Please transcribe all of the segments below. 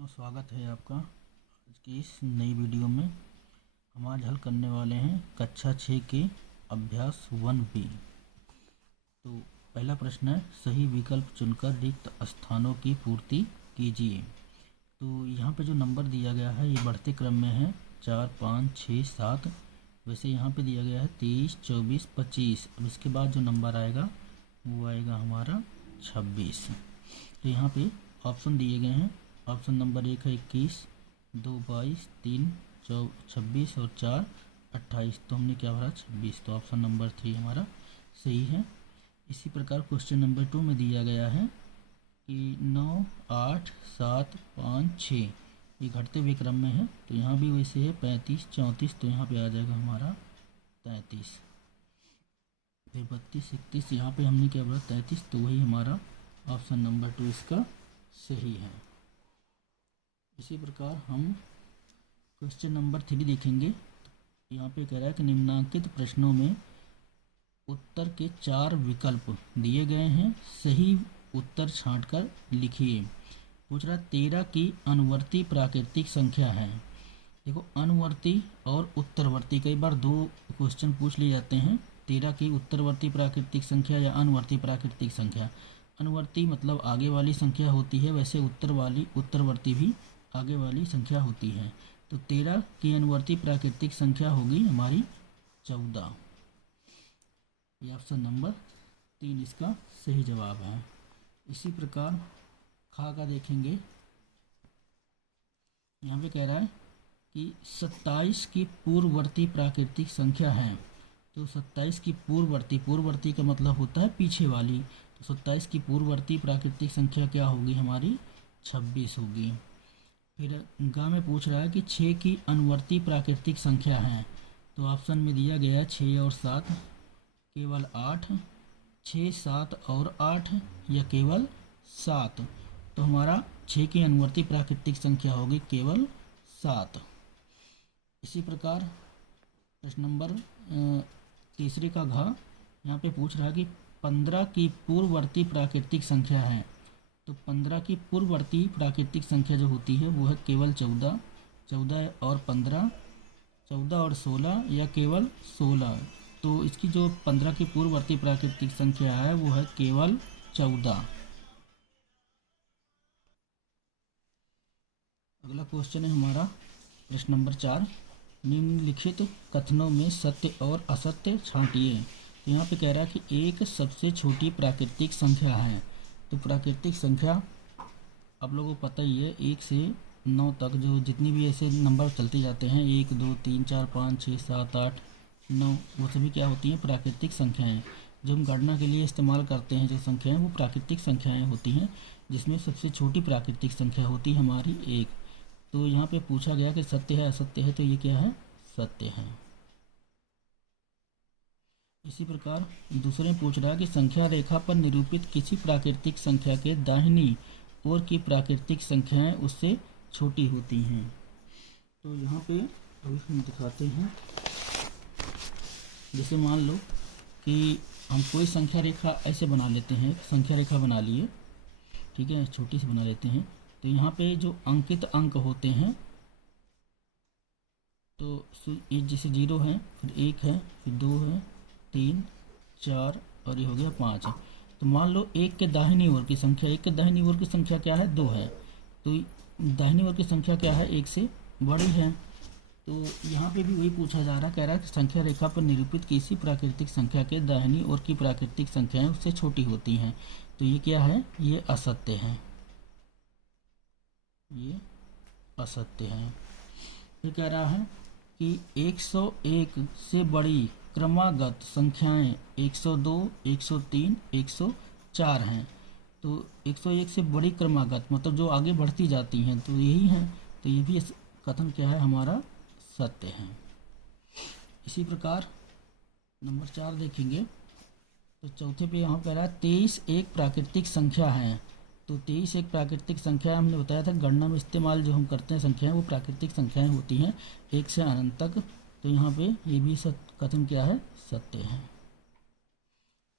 तो स्वागत है आपका आज की इस नई वीडियो में। हम आज हल करने वाले हैं कक्षा 6 के अभ्यास 1B। तो पहला प्रश्न है, सही विकल्प चुनकर रिक्त स्थानों की पूर्ति कीजिए। तो यहाँ पे जो नंबर दिया गया है ये बढ़ते क्रम में है, 4, 5, 6, 7। वैसे यहाँ पे दिया गया है 23, 24, 25। अब इसके बाद जो नंबर आएगा वो आएगा हमारा 26। तो यहाँ पे ऑप्शन दिए गए हैं। ऑप्शन नंबर 1 है 21, 2 22, 3 26 और 4 28। तो हमने क्या भरा 26। तो ऑप्शन नंबर 3 हमारा सही है। इसी प्रकार क्वेश्चन नंबर 2 में दिया गया है कि 9, 8, 7, 5, 6 ये घटते हुए क्रम में है। तो यहाँ भी वैसे है 35, 34। तो यहाँ पे आ जाएगा हमारा 33। फिर 32, 31 यहाँ पे हमने क्या भरा 33। तो वही हमारा ऑप्शन नंबर 2 इसका सही है। इसी प्रकार हम क्वेश्चन नंबर 3 देखेंगे। यहाँ पे कह रहा है कि निम्नांकित प्रश्नों में उत्तर के 4 विकल्प दिए गए हैं, सही उत्तर छांटकर लिखिए। पूछ रहा 13 की अनुवर्ती प्राकृतिक संख्या है। देखो अनुवर्ती और उत्तरवर्ती कई बार दो क्वेश्चन पूछ लिए जाते हैं। 13 की उत्तरवर्ती प्राकृतिक संख्या या अनुवर्ती प्राकृतिक संख्या। अनुवर्ती मतलब आगे वाली संख्या होती है, वैसे उत्तरवर्ती भी आगे वाली संख्या होती है। तो 13 की अनुवर्ती प्राकृतिक संख्या होगी हमारी 14। ये ऑप्शन नंबर 3 इसका सही जवाब है। इसी प्रकार खा का देखेंगे। यहाँ पे कह रहा है कि 27 की पूर्ववर्ती प्राकृतिक संख्या है। तो 27 की पूर्ववर्ती का मतलब होता है पीछे वाली। तो 27 की पूर्ववर्ती प्राकृतिक संख्या क्या होगी हमारी 26 होगी। फिर गा में पूछ रहा है कि 6 की अनुवर्ती प्राकृतिक संख्या है। तो ऑप्शन में दिया गया है 6 और 7, केवल 8, 6, 7 और 8 या केवल 7। तो हमारा 6 की अनुवर्ती प्राकृतिक संख्या होगी केवल 7। इसी प्रकार प्रश्न नंबर तीसरे का घ यहाँ पे पूछ रहा है कि 15 की पूर्ववर्ती प्राकृतिक संख्या है। तो 15 की पूर्ववर्ती प्राकृतिक संख्या जो होती है वो है केवल 14, 14 और 15, 14 और 16 या केवल 16। तो इसकी जो 15 की पूर्ववर्ती प्राकृतिक संख्या है वो है केवल 14। अगला क्वेश्चन है हमारा प्रश्न नंबर 4, निम्नलिखित कथनों में सत्य और असत्य छांटिए। तो यहाँ पे कह रहा है कि एक सबसे छोटी प्राकृतिक संख्या है। तो प्राकृतिक संख्या आप लोगों को पता ही है 1 से 9 तक जो जितनी भी ऐसे नंबर चलते जाते हैं 1, 2, 3, 4, 5, 6, 7, 8, 9 वो सभी क्या होती हैं प्राकृतिक संख्याएं। जो हम गणना के लिए इस्तेमाल करते हैं जो संख्याएं वो प्राकृतिक संख्याएं होती हैं, जिसमें सबसे छोटी प्राकृतिक संख्या होती है हमारी 1। तो यहाँ पे पूछा गया कि सत्य है असत्य है। तो ये क्या है सत्य है। इसी प्रकार दूसरे पूछ रहा है कि संख्या रेखा पर निरूपित किसी प्राकृतिक संख्या के दाहिनी ओर की प्राकृतिक संख्याएं उससे छोटी होती हैं। तो यहाँ पे अभी हम दिखाते हैं। जैसे मान लो कि हम कोई संख्या रेखा ऐसे बना लेते हैं, संख्या रेखा बना लिए, ठीक है, छोटी सी बना लेते हैं। तो यहाँ पे जो अंकित अंक होते हैं तो ये जैसे 0 है, फिर 1 है, फिर 2 है, 3, 4 और ये हो गया 5। तो मान लो 1 के दाहिनी ओर की संख्या, 1 के दाहिनी ओर की संख्या क्या है 2 है। तो दाहिनी ओर की संख्या क्या है 1 से बड़ी है। तो यहाँ पे भी वही पूछा जा रहा, कह रहा है कि संख्या रेखा पर निरूपित किसी प्राकृतिक संख्या के दाहिनी ओर की प्राकृतिक संख्याएं उससे छोटी होती हैं। तो ये क्या है ये असत्य है, ये असत्य है। फिर कह रहा है कि 101 से बड़ी क्रमागत संख्याएं 102, 103, 104 हैं। तो 101 से बड़ी क्रमागत मतलब जो आगे बढ़ती जाती हैं तो यही हैं। तो ये भी कथन क्या है हमारा सत्य है। इसी प्रकार नंबर 4 देखेंगे। तो चौथे पे यहाँ कह रहा है 23 एक प्राकृतिक संख्या है। तो 23 एक प्राकृतिक संख्या हमने बताया था गणना में इस्तेमाल जो हम करते हैं संख्याएं वो प्राकृतिक संख्याएं होती हैं 1 से अनंत तक। तो यहाँ पे ये भी कथन क्या है सत्य है।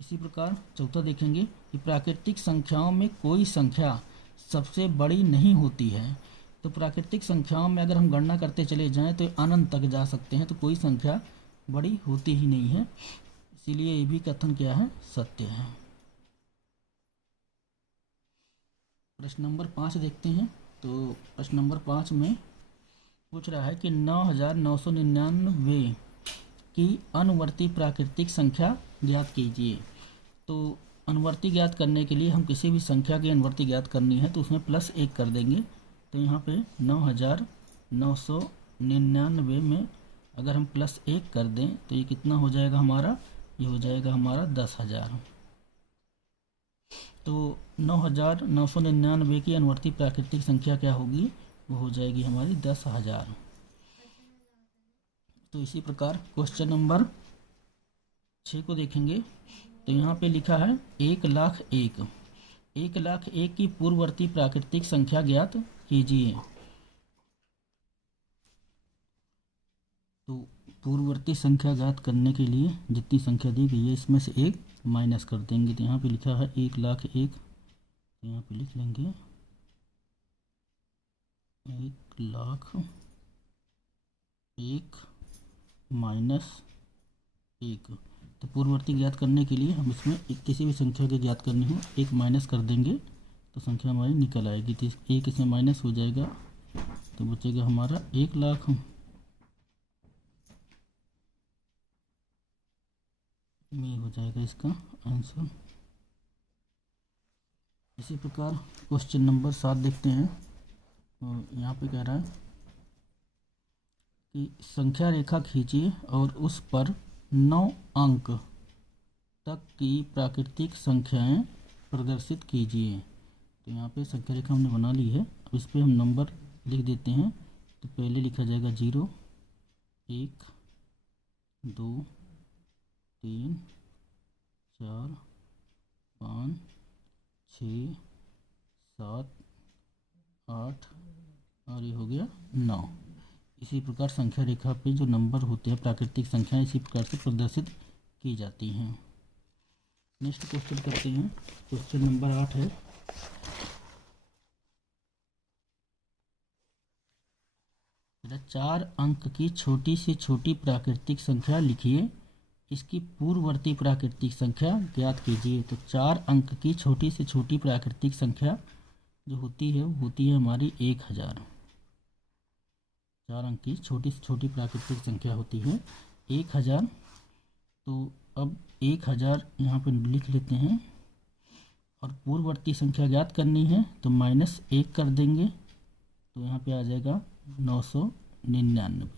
इसी प्रकार चौथा देखेंगे कि प्राकृतिक संख्याओं में कोई संख्या सबसे बड़ी नहीं होती है। तो प्राकृतिक संख्याओं में अगर हम गणना करते चले जाएं तो अनंत तक जा सकते हैं, तो कोई संख्या बड़ी होती ही नहीं है, इसीलिए ये भी कथन क्या है, सत्य है। प्रश्न नंबर 5 देखते हैं। तो प्रश्न नंबर 5 में पूछ रहा है कि 9999 की अनुवर्ती प्राकृतिक संख्या ज्ञात कीजिए। तो अनुवर्ती ज्ञात करने के लिए हम किसी भी संख्या की अनुवर्ती ज्ञात करनी है तो उसमें +1 कर देंगे। तो यहाँ पे 9999 में अगर हम +1 कर दें तो ये कितना हो जाएगा हमारा, ये हो जाएगा हमारा 10,000। तो 9999 की अनुवर्ती प्राकृतिक संख्या क्या होगी, वो हो जाएगी हमारी 10,000। तो इसी प्रकार क्वेश्चन नंबर 6 को देखेंगे। तो यहाँ पे लिखा है 1,01,000। 1,01,000 की पूर्ववर्ती प्राकृतिक संख्या ज्ञात कीजिए। तो पूर्ववर्ती संख्या ज्ञात करने के लिए जितनी संख्या दी गई है इसमें से 1 माइनस कर देंगे। तो यहाँ पे लिखा है 1,01,000, तो यहाँ पे लिख लेंगे 1,01,000 माइनस 1। तो पूर्ववर्ती ज्ञात करने के लिए हम इसमें किसी भी संख्या की ज्ञात करनी हो 1 माइनस कर देंगे तो संख्या हमारी निकल आएगी। तो 1 इसमें माइनस हो जाएगा तो बचेगा हमारा 1,00,000। ये हो जाएगा इसका आंसर। इसी प्रकार क्वेश्चन नंबर 7 देखते हैं। तो यहाँ पे कह रहा है कि संख्या रेखा खींचिए और उस पर 9 अंक तक की प्राकृतिक संख्याएं प्रदर्शित कीजिए। तो यहाँ पे संख्या रेखा हमने बना ली है। अब इस पर हम नंबर लिख देते हैं। तो पहले लिखा जाएगा 0, 1, 2, 3, 4, 5, 6, 7, 8 और ये हो गया 9। इसी प्रकार संख्या रेखा पे जो नंबर होते हैं प्राकृतिक संख्याएं इसी प्रकार से प्रदर्शित की जाती हैं। नेक्स्ट क्वेश्चन करते हैं। क्वेश्चन नंबर 8 है। चार अंक की छोटी से छोटी प्राकृतिक संख्या लिखिए, इसकी पूर्ववर्ती प्राकृतिक संख्या ज्ञात कीजिए। तो 4 अंक की छोटी से छोटी प्राकृतिक संख्या जो होती है वो होती है हमारी 1,000। 4 अंक की छोटी से छोटी प्राकृतिक संख्या होती है 1,000। तो अब 1,000 यहाँ पे लिख लेते हैं और पूर्ववर्ती संख्या ज्ञात करनी है तो -1 कर देंगे। तो यहाँ पे आ जाएगा 999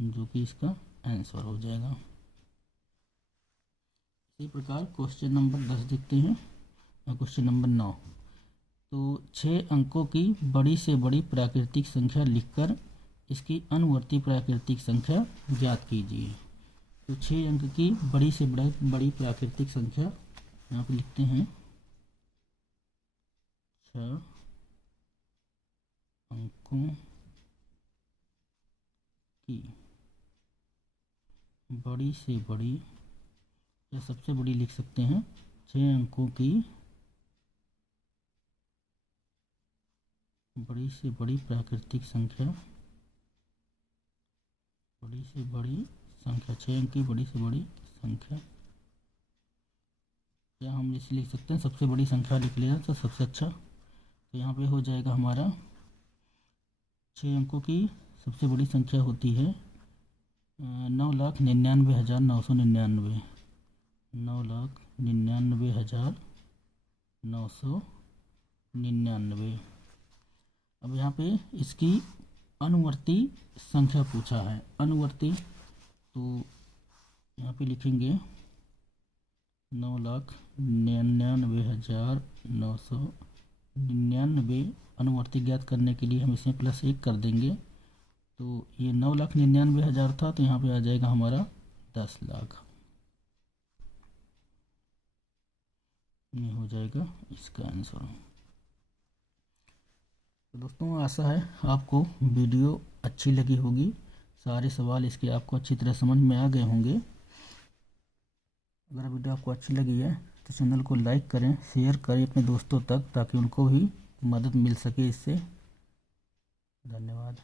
जो कि इसका आंसर हो जाएगा। इसी प्रकार क्वेश्चन नंबर 10 देखते हैं और क्वेश्चन नंबर 9। तो 6 अंकों की बड़ी से बड़ी प्राकृतिक संख्या लिखकर इसकी अनुवर्ती प्राकृतिक संख्या ज्ञात कीजिए। तो 6 अंक की बड़ी से बड़ी प्राकृतिक संख्या यहाँ पे लिखते हैं 6 अंकों की बड़ी से बड़ी या सबसे बड़ी लिख सकते हैं 6 अंकों की बड़ी से बड़ी प्राकृतिक संख्या, बड़ी से बड़ी संख्या 6 अंक की बड़ी से बड़ी संख्या, या हम इसे लिख सकते हैं सबसे बड़ी संख्या लिख लिया तो सबसे अच्छा। तो यहाँ पे हो जाएगा हमारा 6 अंकों की सबसे बड़ी संख्या होती है 9,99,999। 9,99,999। अब यहाँ पे इसकी अनुवर्ती संख्या पूछा है। अनुवर्ती तो यहाँ पे लिखेंगे 9,99,999। अनुवर्ती ज्ञात करने के लिए हम इसमें +1 कर देंगे। तो ये 9,99,000 था तो यहाँ पे आ जाएगा हमारा 10 लाख। ये हो जाएगा इसका आंसर। तो दोस्तों आशा है आपको वीडियो अच्छी लगी होगी। सारे सवाल इसके आपको अच्छी तरह समझ में आ गए होंगे। अगर वीडियो आपको अच्छी लगी है तो चैनल को लाइक करें, शेयर करें अपने दोस्तों तक ताकि उनको भी मदद मिल सके इससे। धन्यवाद।